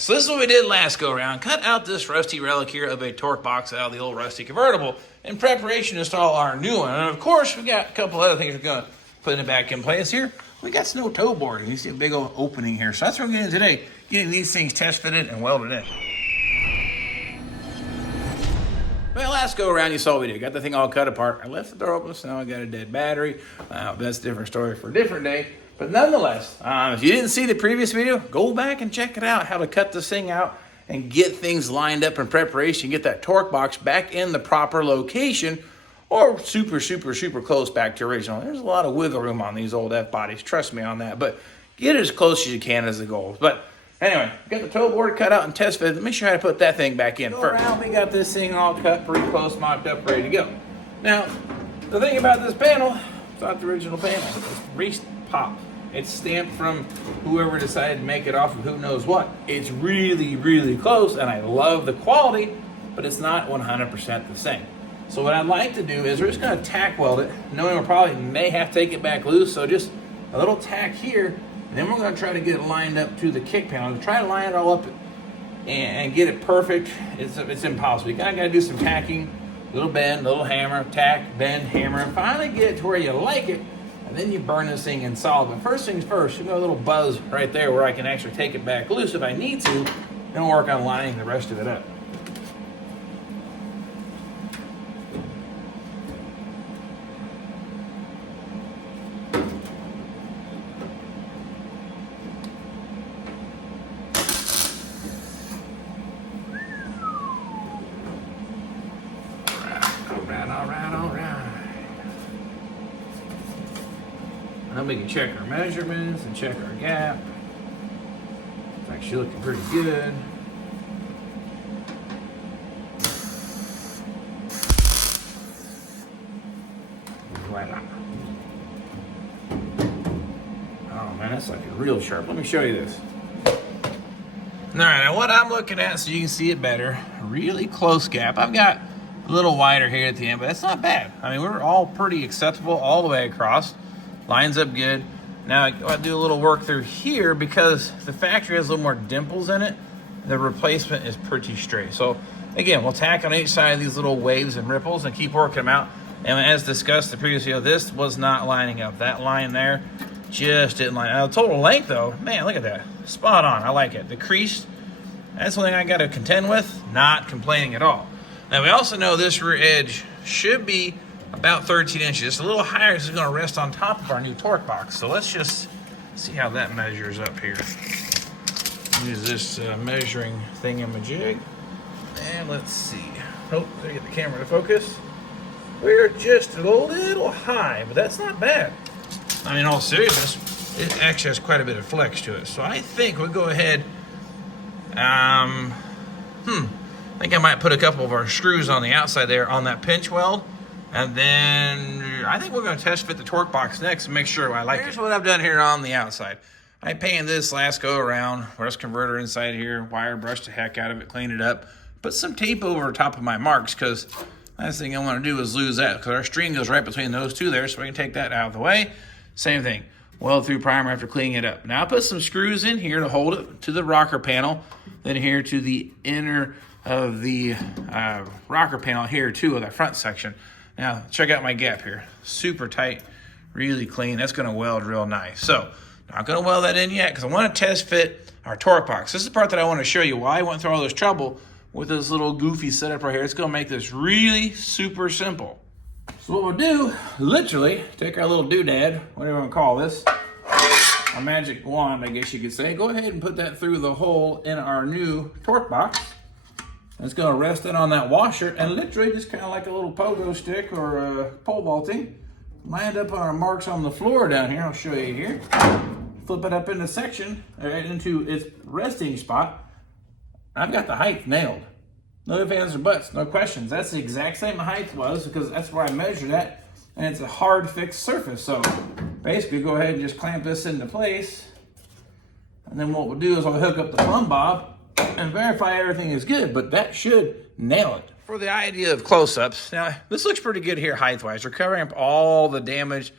so this is what we did last go around. Cut out this rusty relic here of a torque box out of the old rusty convertible in preparation to install our new one. And of course, we got a couple other things we're going to put it back in place here. We got no toe boarding. You see a big old opening here. So that's what we're getting today, getting these things test fitted and welded in. Well, last go around, you saw what we did. Got the thing all cut apart. I left the door open, so now I got a dead battery. That's a different story for a different day. But nonetheless, if you didn't see the previous video, go back and check it out, how to cut this thing out and get things lined up in preparation, get that torque box back in the proper location or super, super, super close back to original. There's a lot of wiggle room on these old F bodies, trust me on that, but get as close as you can as the goal. But anyway, got the toe board cut out and test fitted. Make sure I put that thing back in first. Around, we got this thing all cut, pretty close, mocked up, ready to go. Now, the thing about this panel, it's not the original panel. It's re-pop. It's stamped from whoever decided to make it off of who knows what. It's really, really close, and I love the quality, but it's not 100% the same. So what I'd like to do is we're just going to tack weld it, knowing we probably may have to take it back loose, so just a little tack here, and then we're going to try to get it lined up to the kick panel. Try to line it all up and get it perfect. It's impossible. You kind of got to do some tacking, little bend, little hammer, tack, bend, hammer, and finally get it to where you like it. And then you burn this thing in solid. But first things first, you got a little buzz right there where I can actually take it back loose if I need to, and work on lining the rest of it up. All right. Now we can check our measurements and check our gap. It's actually looking pretty good. Voila. Oh man, that's like a real sharp. Let me show you this. All right, now what I'm looking at, so you can see it better, really close gap. I've got a little wider here at the end, but that's not bad. I mean, we're all pretty acceptable all the way across. Lines up good. Now I do a little work through here because the factory has a little more dimples in it. The replacement is pretty straight. So again, we'll tack on each side of these little waves and ripples and keep working them out. And as discussed the previous video, this was not lining up. That line there just didn't line up. Total length though, man, look at that. Spot on, I like it. The crease, that's one thing I gotta contend with, not complaining at all. Now we also know this rear edge should be about 13 inches. It's a little higher. This is going to rest on top of our new torque box. So let's just see how that measures up here. Use this measuring thingamajig. And let's see. Oh, did I get the camera to focus? We're just a little high, but that's not bad. I mean, in all seriousness, it actually has quite a bit of flex to it. So I think we'll go ahead. I think I might put a couple of our screws on the outside there on that pinch weld. And then I think we're going to test fit the torque box next and make sure I like it. Here's what I've done here on the outside. I painted this last go around, rust converter inside here, wire brushed the heck out of it, cleaned it up, put some tape over top of my marks because last thing I want to do is lose that because our string goes right between those two there, so we can take that out of the way. Same thing, weld through primer after cleaning it up. Now I put some screws in here to hold it to the rocker panel, then here to the inner of the rocker panel here too, of that front section. Now, check out my gap here. Super tight, really clean. That's gonna weld real nice. So, not gonna weld that in yet because I wanna test fit our torque box. This is the part that I wanna show you why I went through all this trouble with this little goofy setup right here. It's gonna make this really super simple. So what we'll do, literally, take our little doodad, whatever you wanna call this, our magic wand, I guess you could say. Go ahead and put that through the hole in our new torque box. It's going to rest it on that washer and literally just kind of like a little pogo stick or pole vaulting. Land up on our marks on the floor down here. I'll show you here. Flip it up into section, into its resting spot. I've got the height nailed. No ifs, ands, or buts, no questions. That's the exact same height it was because that's where I measured that. And it's a hard fixed surface. So basically go ahead and just clamp this into place. And then what we'll do is I'll hook up the plumb bob and verify everything is good, but that should nail it. For the idea of close-ups, now this looks pretty good here height-wise. We're covering up all the damage,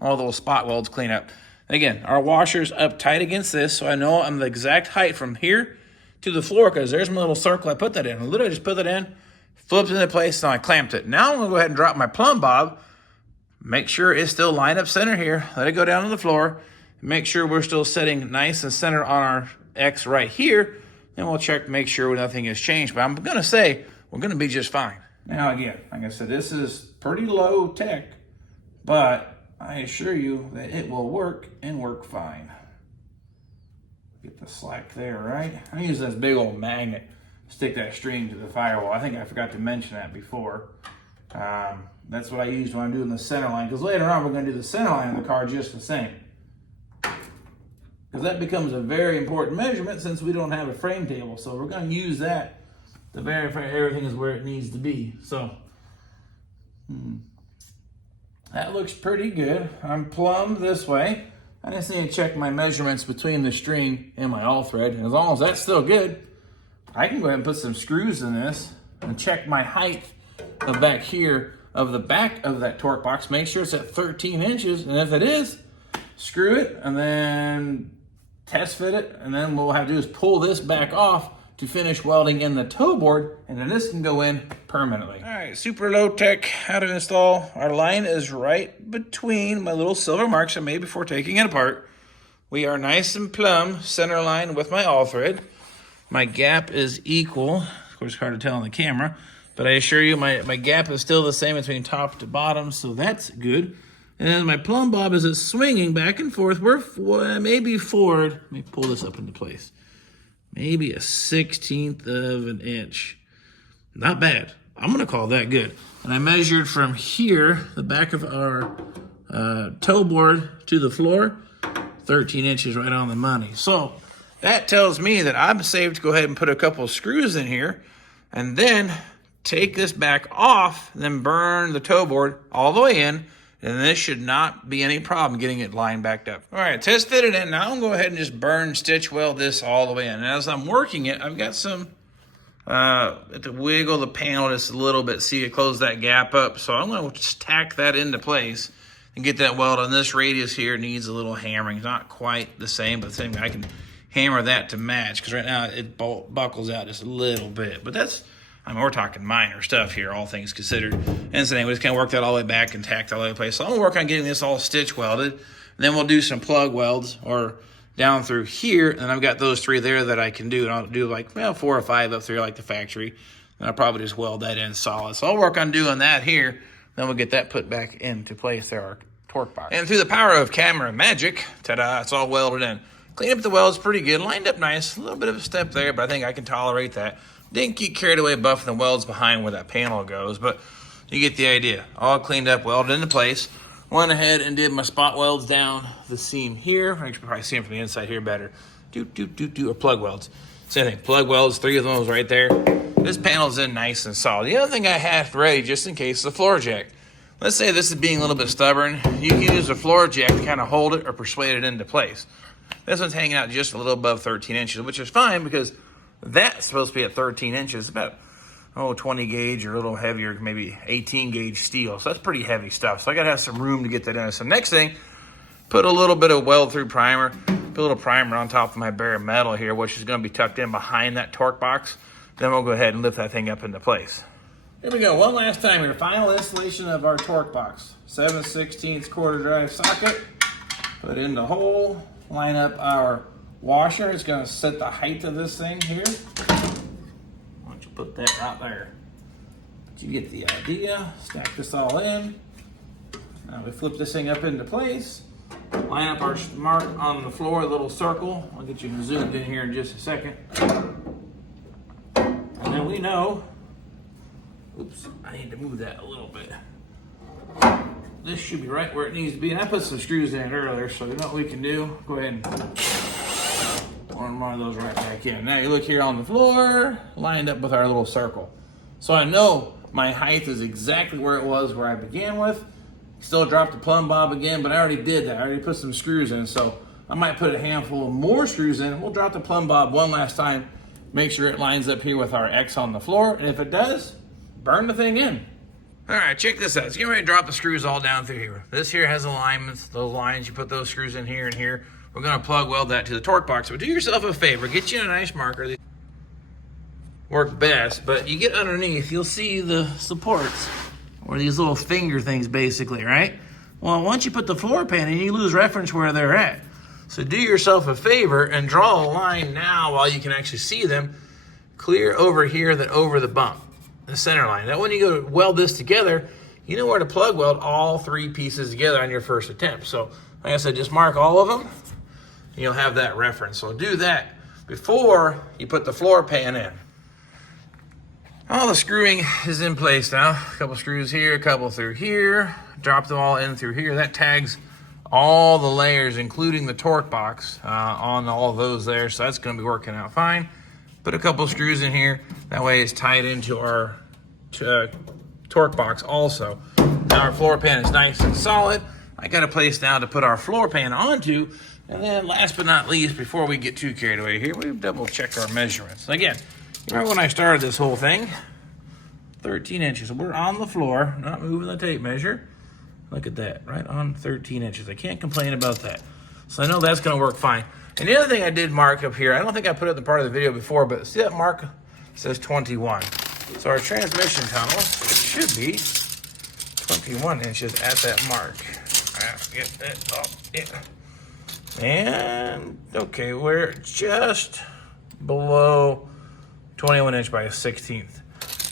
all those spot welds clean up. Again, our washer's up tight against this, so I know I'm the exact height from here to the floor, because there's my little circle I put that in. I literally just put that in, flipped it into place, and I clamped it. Now I'm gonna go ahead and drop my plumb bob, make sure it's still lined up center here, let it go down to the floor, make sure we're still sitting nice and center on our X right here, then we'll check, make sure nothing has changed. But I'm gonna say we're gonna be just fine. Now again, like I said, this is pretty low tech, but I assure you that it will work and work fine. Get the slack there, right? I use this big old magnet to stick that string to the firewall. I think I forgot to mention that before. That's what I used when I'm doing the center line, because later on we're going to do the center line of the car just the same. Because that becomes a very important measurement since we don't have a frame table. So we're going to use that to verify everything is where it needs to be. So that looks pretty good. I'm plumb this way. I just need to check my measurements between the string and my all thread. And as long as that's still good, I can go ahead and put some screws in this and check my height of back here of the back of that torque box. Make sure it's at 13 inches. And if it is, screw it and then test fit it. And then what we'll have to do is pull this back off to finish welding in the toe board, and then this can go in permanently. All right, super low tech, how to install. Our line is right between my little silver marks I made before taking it apart. We are nice and plumb, center line with my all thread. My gap is equal. Of course, it's hard to tell on the camera, but I assure you my gap is still the same between top to bottom, so that's good. And then my plumb bob is swinging back and forth. We're maybe forward. Let me pull this up into place. Maybe a 1/16 of an inch. Not bad. I'm gonna call that good. And I measured from here, the back of our toe board to the floor, 13 inches right on the money. So that tells me that I'm safe to go ahead and put a couple of screws in here and then take this back off, then burn the toe board all the way in, and this should not be any problem getting it lined back up. All right, test fit it in. Now I'm going to go ahead and just burn, stitch weld this all the way in. And as I'm working it, I've got some, to wiggle the panel just a little bit, see it close that gap up. So I'm going to just tack that into place and get that weld on this radius here. Needs a little hammering. It's not quite the same, but the same, I can hammer that to match, because right now it buckles out just a little bit. But that's, I mean, we're talking minor stuff here, all things considered. And so anyway, just kind of work that all the way back and tack that all the way in place. So I'm gonna work on getting this all stitch welded. And then we'll do some plug welds or down through here. And I've got those 3 there that I can do. And I'll do like 4 or 5 up through like the factory. And I'll probably just weld that in solid. So I'll work on doing that here. Then we'll get that put back into place there, our torque box. And through the power of camera magic, ta-da, it's all welded in. Clean up the welds pretty good, lined up nice. A little bit of a step there, but I think I can tolerate that. Didn't get carried away buffing the welds behind where that panel goes, but you get the idea. All cleaned up, welded into place. Went ahead and did my spot welds down the seam here. I can probably see them from the inside here better. Or plug welds. Same thing, plug welds, 3 of those right there. This panel's in nice and solid. The other thing I have ready, just in case, is a floor jack. Let's say this is being a little bit stubborn. You can use a floor jack to kind of hold it or persuade it into place. This one's hanging out just a little above 13 inches, which is fine because that's supposed to be at 13 inches, about 20 gauge or a little heavier, maybe 18 gauge steel. So that's pretty heavy stuff. So I gotta have some room to get that in. So next thing, put a little bit of weld through primer, put a little primer on top of my bare metal here, which is gonna be tucked in behind that torque box. Then we'll go ahead and lift that thing up into place. Here we go, one last time here. Final installation of our torque box. 7/16 quarter drive socket. Put in the hole, line up our washer. It's going to set the height of this thing here. Why don't you put that right there? But you get the idea. Stack this all in. Now we flip this thing up into place. Line up our mark on the floor, a little circle. I'll get you zoomed in here in just a second. And then we know, oops, I need to move that a little bit. This should be right where it needs to be. And I put some screws in it earlier, so you know what we can do? Go ahead and one of those right back in. Now you look here on the floor, lined up with our little circle. So I know my height is exactly where it was where I began with. Still dropped the plumb bob again, but I already did that. I already put some screws in, so I might put a handful of more screws in. We'll drop the plumb bob one last time, make sure it lines up here with our X on the floor, and if it does, burn the thing in. All right, check this out. It's getting ready to drop the screws all down through here. This here has alignments, those lines, you put those screws in here and here. We're gonna plug weld that to the torque box, but do yourself a favor, get you a nice marker. work best. But you get underneath, you'll see the supports, or these little finger things basically, right? Well, once you put the floor pan in, you lose reference where they're at. So do yourself a favor and draw a line now while you can actually see them, clear over here than over the bump, the center line. That when you go to weld this together, you know where to plug weld all 3 pieces together on your first attempt. So like I said, just mark all of them, and you'll have that reference. So do that before you put the floor pan in. All the screwing is in place now. A couple screws here, a couple through here. Drop them all in through here. That tags all the layers, including the torque box, on all of those there. So that's gonna be working out fine. Put a couple screws in here. That way it's tied into our torque box also. Now our floor pan is nice and solid. I got a place now to put our floor pan onto. And then last but not least, before we get too carried away here, we double check our measurements. Again, remember when I started this whole thing? 13 inches. We're on the floor, not moving the tape measure. Look at that, right on 13 inches. I can't complain about that. So I know that's gonna work fine. And the other thing I did mark up here, I don't think I put it in the part of the video before, but see that mark? It says 21. So our transmission tunnel should be 21 inches at that mark. Get that up, yeah. And, okay, we're just below 21 inch by a 16th.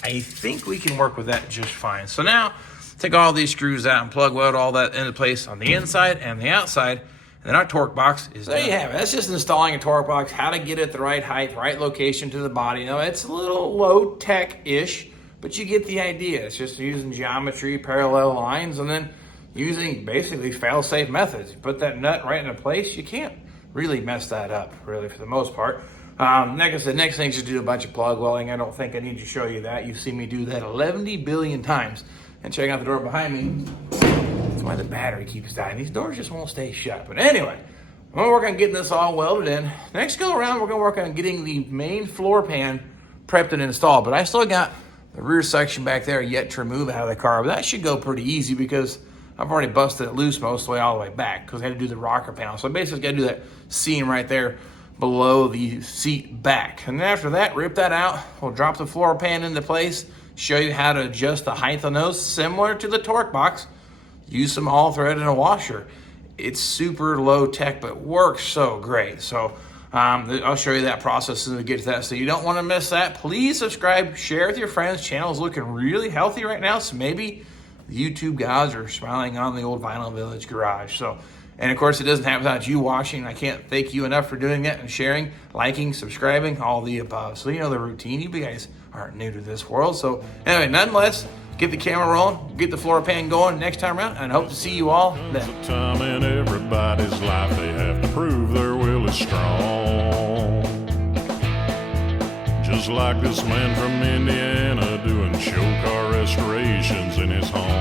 I think we can work with that just fine. So now, take all these screws out and plug weld all that into place on the inside and the outside. And then our torque box is there. You have it. That's just installing a torque box, how to get it the right height, right location to the body. Now, it's a little low tech-ish, but you get the idea. It's just using geometry, parallel lines, and then using basically fail-safe methods. You put that nut right into place, you can't really mess that up, really, for the most part. Like I said, next thing is to do a bunch of plug welding. I don't think I need to show you that. You've seen me do that 11 billion times. And check out the door behind me. That's why the battery keeps dying. These doors just won't stay shut. But anyway, I'm gonna work on getting this all welded in. Next go around, we're gonna work on getting the main floor pan prepped and installed. But I still got the rear section back there yet to remove out of the car. But that should go pretty easy because I've already busted it loose most of the way all the way back because I had to do the rocker panel. So I basically got to do that seam right there below the seat back. And then after that, rip that out. We'll drop the floor pan into place, show you how to adjust the height on those, similar to the torque box. Use some all thread and a washer. It's super low tech, but works so great. So I'll show you that process as we get to that. So you don't want to miss that. Please subscribe, share with your friends. Channel's looking really healthy right now. So maybe the YouTube guys are smiling on the old Vinyl Village garage. So, and of course, it doesn't happen without you watching. I can't thank you enough for doing that and sharing, liking, subscribing, all the above. So you know the routine. You guys aren't new to this world. So anyway, nonetheless, get the camera rolling, get the floor pan going next time around, and hope to see you all then. There's a time in everybody's life they have to prove their will is strong. Just like this man from Indiana doing show car restorations in his home.